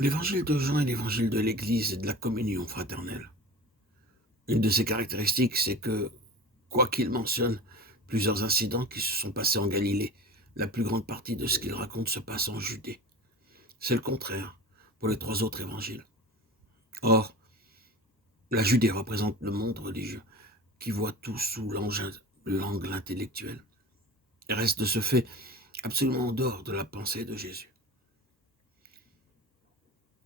L'évangile de Jean est l'évangile de l'Église et de la communion fraternelle. Une de ses caractéristiques, c'est que, quoi qu'il mentionne plusieurs incidents qui se sont passés en Galilée, la plus grande partie de ce qu'il raconte se passe en Judée. C'est le contraire pour les trois autres évangiles. Or, la Judée représente le monde religieux qui voit tout sous l'angle intellectuel et reste de ce fait absolument en dehors de la pensée de Jésus.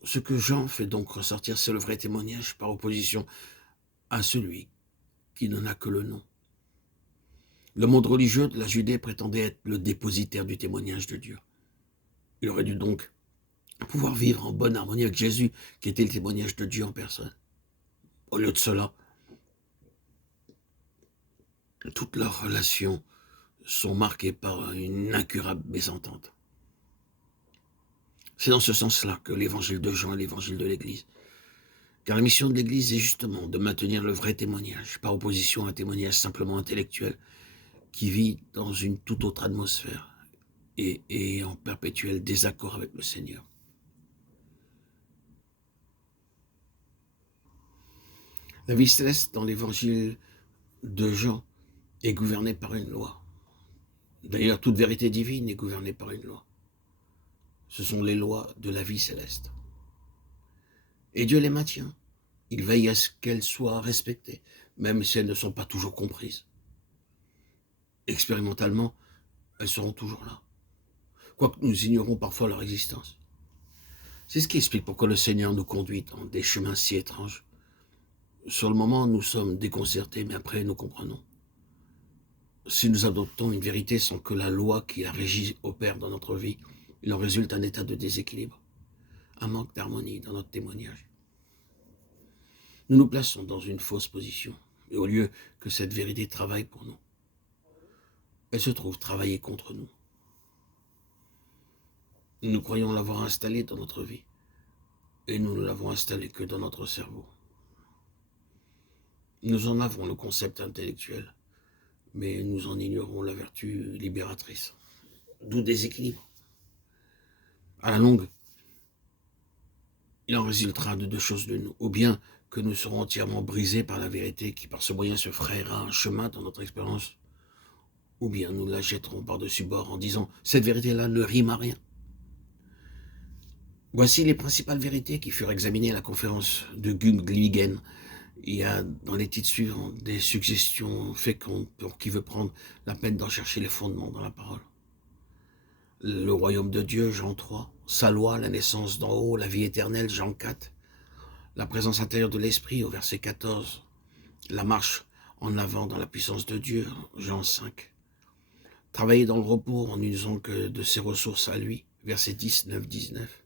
Ce que Jean fait donc ressortir, c'est le vrai témoignage par opposition à celui qui n'en a que le nom. Le monde religieux de la Judée prétendait être le dépositaire du témoignage de Dieu. Il aurait dû donc pouvoir vivre en bonne harmonie avec Jésus, qui était le témoignage de Dieu en personne. Au lieu de cela, toutes leurs relations sont marquées par une incurable mésentente. C'est dans ce sens-là que l'évangile de Jean est l'évangile de l'Église. Car la mission de l'Église est justement de maintenir le vrai témoignage, par opposition à un témoignage simplement intellectuel, qui vit dans une toute autre atmosphère et en perpétuel désaccord avec le Seigneur. La vie céleste dans l'évangile de Jean est gouvernée par une loi. D'ailleurs, toute vérité divine est gouvernée par une loi. Ce sont les lois de la vie céleste. Et Dieu les maintient. Il veille à ce qu'elles soient respectées, même si elles ne sont pas toujours comprises. Expérimentalement, elles seront toujours là, quoique nous ignorons parfois leur existence. C'est ce qui explique pourquoi le Seigneur nous conduit dans des chemins si étranges. Sur le moment, nous sommes déconcertés, mais après, nous comprenons. Si nous adoptons une vérité sans que la loi qui la régit opère dans notre vie, il en résulte un état de déséquilibre, un manque d'harmonie dans notre témoignage. Nous nous plaçons dans une fausse position, et au lieu que cette vérité travaille pour nous, elle se trouve travailler contre nous. Nous croyons l'avoir installée dans notre vie, et nous ne l'avons installée que dans notre cerveau. Nous en avons le concept intellectuel, mais nous en ignorons la vertu libératrice. D'où déséquilibre. À la longue, il en résultera de deux choses de nous. Ou bien que nous serons entièrement brisés par la vérité qui par ce moyen se frayera un chemin dans notre expérience, ou bien nous la jetterons par-dessus bord en disant « cette vérité-là ne rime à rien ». Voici les principales vérités qui furent examinées à la conférence de Gunglichen. Il y a dans les titres suivants des suggestions fécondes pour qui veut prendre la peine d'en chercher les fondements dans la parole. Le royaume de Dieu, Jean 3, sa loi, la naissance d'en haut, la vie éternelle, Jean 4, la présence intérieure de l'Esprit au verset 14, la marche en avant dans la puissance de Dieu, Jean 5, travailler dans le repos en n'usant que de ses ressources à lui, verset 19, 19,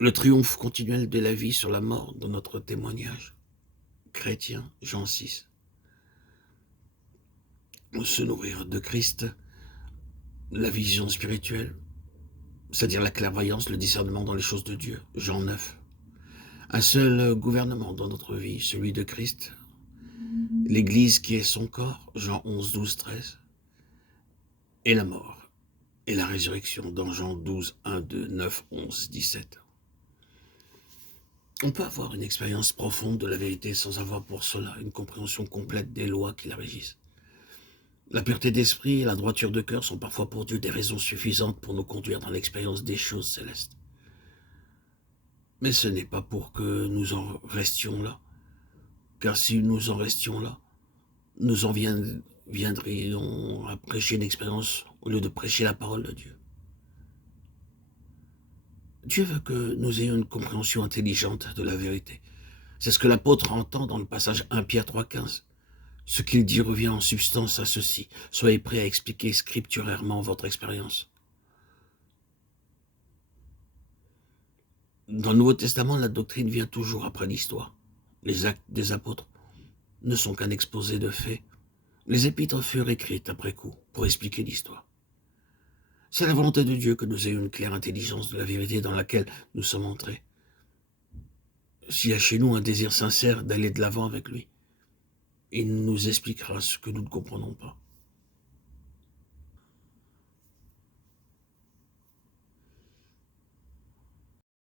le triomphe continuel de la vie sur la mort dans notre témoignage, chrétien, Jean 6, se nourrir de Christ, la vision spirituelle, c'est-à-dire la clairvoyance, le discernement dans les choses de Dieu, Jean 9, un seul gouvernement dans notre vie, celui de Christ, l'Église qui est son corps, Jean 11, 12, 13, et la mort et la résurrection dans Jean 12, 1, 2, 9, 11, 17. On peut avoir une expérience profonde de la vérité sans avoir pour cela une compréhension complète des lois qui la régissent. La pureté d'esprit et la droiture de cœur sont parfois pour Dieu des raisons suffisantes pour nous conduire dans l'expérience des choses célestes. Mais ce n'est pas pour que nous en restions là, car si nous en restions là, nous en viendrions à prêcher une expérience au lieu de prêcher la parole de Dieu. Dieu veut que nous ayons une compréhension intelligente de la vérité. C'est ce que l'apôtre entend dans le passage 1 Pierre 3,15. Ce qu'il dit revient en substance à ceci. Soyez prêts à expliquer scripturairement votre expérience. Dans le Nouveau Testament, la doctrine vient toujours après l'histoire. Les actes des apôtres ne sont qu'un exposé de faits. Les épîtres furent écrites après coup pour expliquer l'histoire. C'est la volonté de Dieu que nous ayons une claire intelligence de la vérité dans laquelle nous sommes entrés. S'il y a chez nous un désir sincère d'aller de l'avant avec lui, il nous expliquera ce que nous ne comprenons pas.